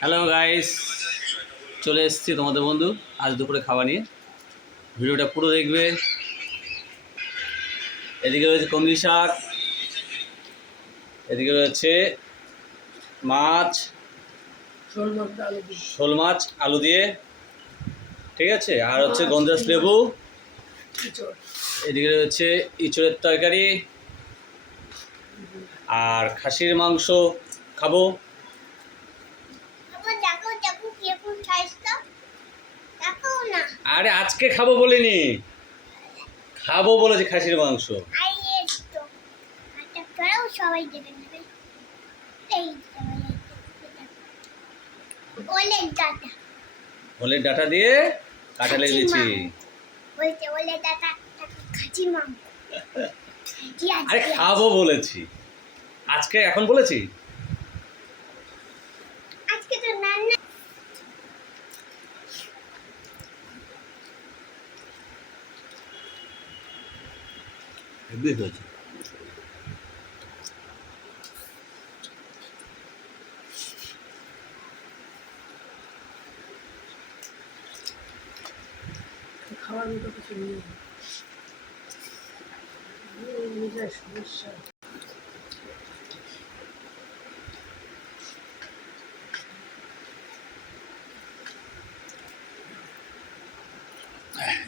Hello guys চলে এসছি তোমাদের বন্ধু। আজ দুপুরে খাওয়া নিয়ে। ভিডিওটা পুরো দেখবে। এদিকে রয়েছে কমলি শাক। এদিকে রয়েছে মাছ। শোল মাছ আলু দিয়ে। ঠিক আছে? আর হচ্ছে গন্ধরাজ লেবু। এদিকে রয়েছে ইঁচড়ের তরকারি। আর খাসির মাংস খাব। আরে আজকে খাব বলিনি। খাব বলেছে খাসির মাংস। সবাই ওলের ডাটা। দিয়ে কাটা লেগে দিয়েছি বলছে ওলের ডাটা খাচি মাম খাচি আরে খাব বলেছি। আজকে এখন বলেছি আজকে তো রান্না হেভি হয়েছে। খাওয়ার মতো কিছু নেই। নিজের সমস্যা।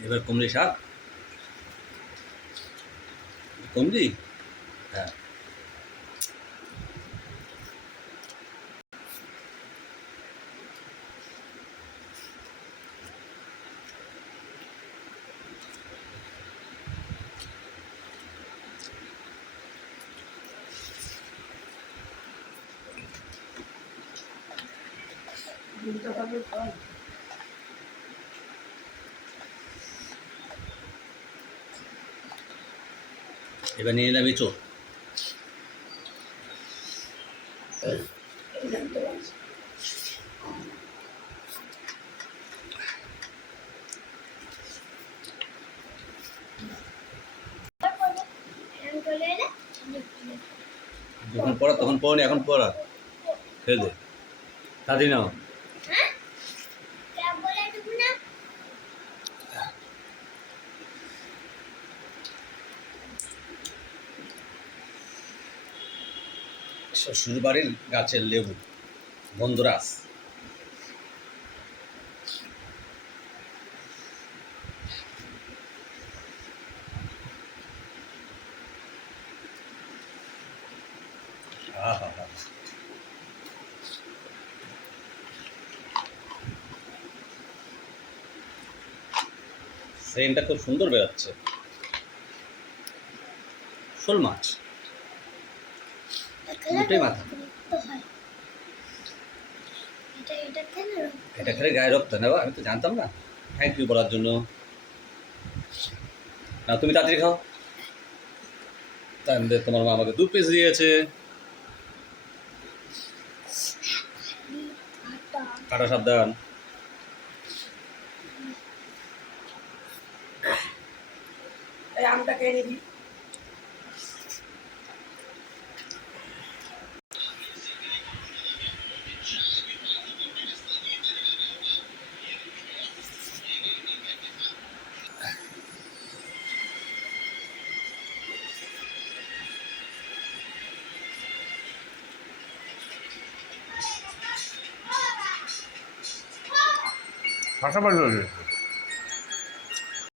এবার কুমড়ি শাক। কুমড়ি হ্যাঁ দুটো খাবে এবার নিয়ে চলে এলে যখন পড়া তখন পড়নি এখন পড়া ফেলে দে। নাও। হ্যাঁ? শ্বশুর গাছের লেবু বন্ধুরাস সেন্টটা খুব সুন্দর বেরোচ্ছে। শোল মাছ। এটা খেলে গায়ে রক্ত আমি তো জানতাম না। থ্যাংক ইউ বলার জন্য। না তুমি তাড়াতাড়ি খাও। তাহলে তোমার মা আমাকে দু পিস দিয়েছে। কাটা সাবধান। আমটা খেয়ে নিবি। পাশাপাশি হয়েছে